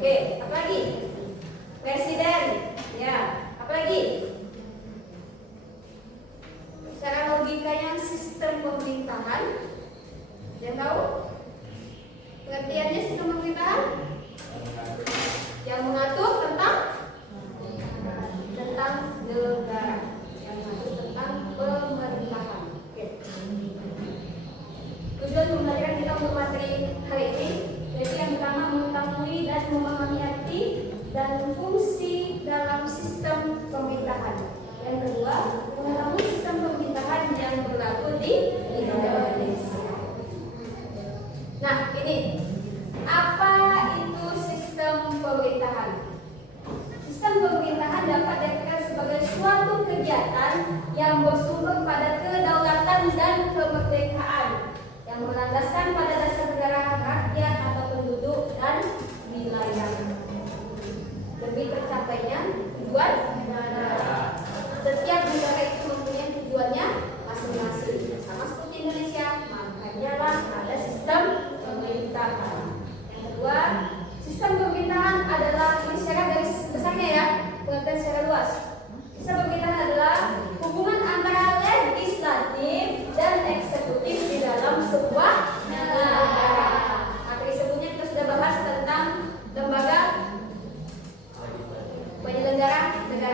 Oke, apa lagi? Presiden. Ya, apa lagi? Secara logikanya sistem pemerintahan. Yang tahu? Pengertiannya sistem pemerintahan? Yang mengatur tentang negara, yang mengatur tentang pemerintahan. Oke. Tujuan pembelajaran kita untuk materi hari ini yaitu yang pertama mengetahui dan memahami arti dan fungsi dalam sistem pemerintahan. Yang kedua, mengetahui sistem pemerintahan yang berlaku di Indonesia. Nah, ini apa itu sistem pemerintahan? Sistem pemerintahan dapat diartikan sebagai suatu kegiatan yang bersumber pada kedaulatan dan kemerdekaan yang berlandaskan pada dasar negara, rakyat atau penduduk dan wilayah. Demi tercapainya tujuan negara. Setiap negara itu mempunyai tujuannya masing-masing. Sama seperti Indonesia, makanya lah ada sistem pemerintahan. Yang kedua, sistem pemerintahan adalah ini secara garis besarnya ya, pengertian secara luas. Sistem pemerintahan adalah hubungan antara legislatif dan eksekutif di dalam sebuah negara. Materi sebelumnya kita sudah bahas tentang lembaga penyelenggara negara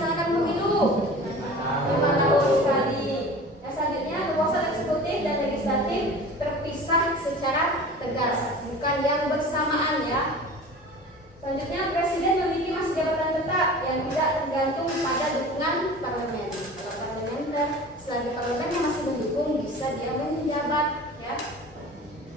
melaksanakan pemilu? 5 tahun sekali. Yang selanjutnya, kekuasaan eksekutif dan legislatif terpisah secara tegas, bukan yang bersamaan ya. Selanjutnya, presiden memiliki masa jabatan tetap yang tidak tergantung pada dukungan parlemen. Kalau parlemen selagi parlemennya masih mendukung, bisa dia menjabat ya.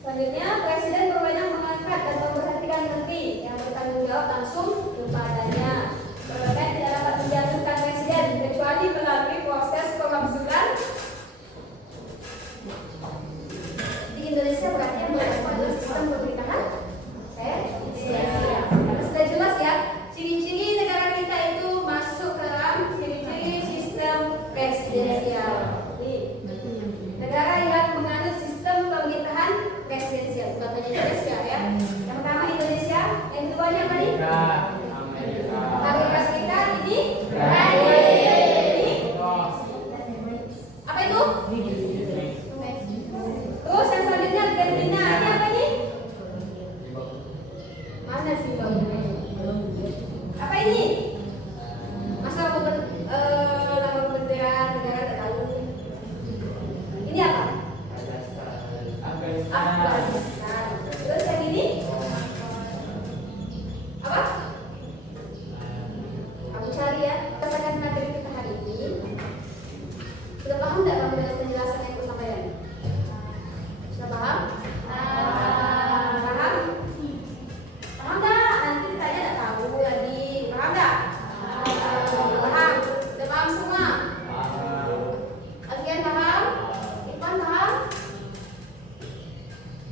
Selanjutnya, presiden berwenang mengangkat dan memberhentikan menteri yang bertanggung jawab langsung kepadanya. Parlemen tidak dapat menjatuhkan presiden kecuali melalui proses pemakzulan. Di Indonesia berarti yang berlaku adalah sistem pemerintahan presidensial. Sudah jelas ya, ciri-ciri negara kita itu masuk ke dalam ciri-ciri sistem presidensial. Negara yang menganut sistem pemerintahan presidensial, bukan hanya Indonesia ya. Yang pertama Indonesia, yang keduanya apa nih? Amerika Serikat, ini apa itu? Terus yang selanjutnya Argentina, ini apa nih? Mana sih apa ini? Masa nama pemerintahan negara tak tahu. Ini apa? Afghanistan. Terus yang ini? Apa? Kamu cari ya. Berdasarkan materi kita hari ini, sudah paham tidak kamu dengan penjelasan yang aku sampaikan? Sudah paham? Paham? Paham tak? Nanti ditanya tak tahu lagi. Paham tak? Paham. Sudah paham semua? Alfian paham? Ikhwan paham?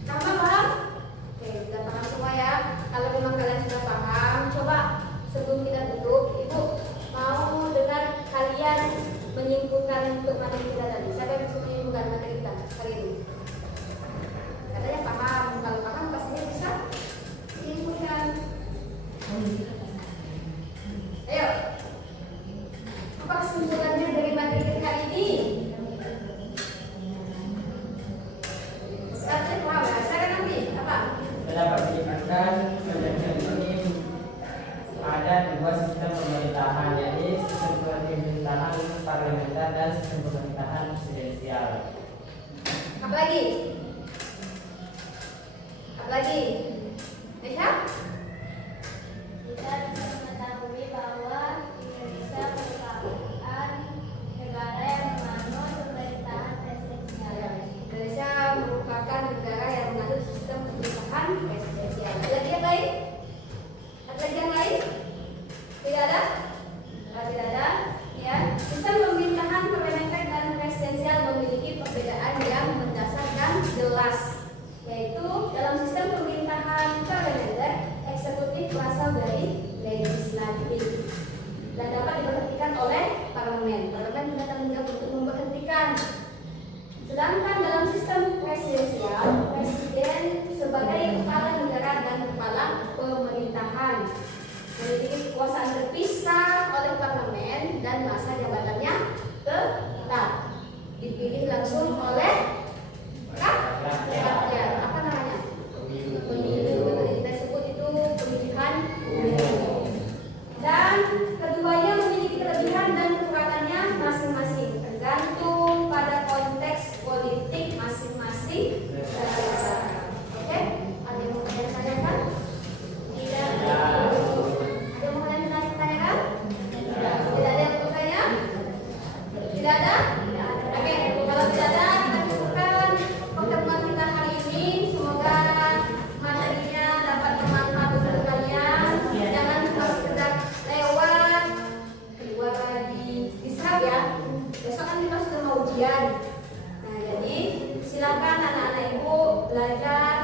Kamu paham? Oke, sudah paham semua ya. Kalau memang kalian sudah paham, coba sebelum kita tutup, Ibu mau dengar kalian menyimpulkan untuk materi kita tadi. Siapa yang bisa menyimpulkan materi kita hari ini? Katanya paham. Kalau paham pastinya bisa menyimpulkan. Ayo, apa kesimpulannya dari materi kita hari ini? Katanya paham ya? Saya nanti apa? Dapat dikatakan perjanjian ini ada dua sistem pemerintahan, yaitu sistem pemerintahan parlementer dan sistem pemerintahan presidensial. Apa lagi? Apa lagi? Nesha? Kita bisa mengetahui bahwa Indonesia merupakan negara yang menganut pemerintahan presidensial. Indonesia merupakan negara yang menganut sistem pemerintahan presidensial. Ada lagi yang lain? Ada lagi yang lain? Tidak ada? Tidak ada. Ya, sistem pemerintahan parlementer dan presidensial memiliki perbedaan yang mendasar dan jelas. Yaitu dalam sistem pemerintahan parlementer, eksekutif berasal dari legislatif dan dapat diberhentikan oleh parlemen. Parlemen punya tanggung jawab untuk memberhentikan. Sedangkan dalam sistem presidensial, presiden sebagai kepala negara dan kepala pemerintahan memiliki kekuasaan terpisah oleh parlemen dan masa jabatannya tetap dipilih langsung oleh rakyat. Apa namanya? Pemilu. Kita sebut itu pemilihan umum. Dan keduanya memiliki kelebihan dan kekurangannya masing-masing, tergantung pada konteks politik masing-masing negara. Oke? Ada yang mau kalian tanyakan? Tidak. Ada yang mau kalian tanyakan? Tidak. Tidak ada yang mau tanya? Tidak ada? Oke. Kalau tidak ada, kita cukupkan pertemuan kita hari ini. Semoga materinya dapat bermanfaat untuk kalian. Jangan cuma sekedar lewat keluar diserap ya. Besok kan kita sudah mau ujian. Nah, jadi silakan anak-anak ibu belajar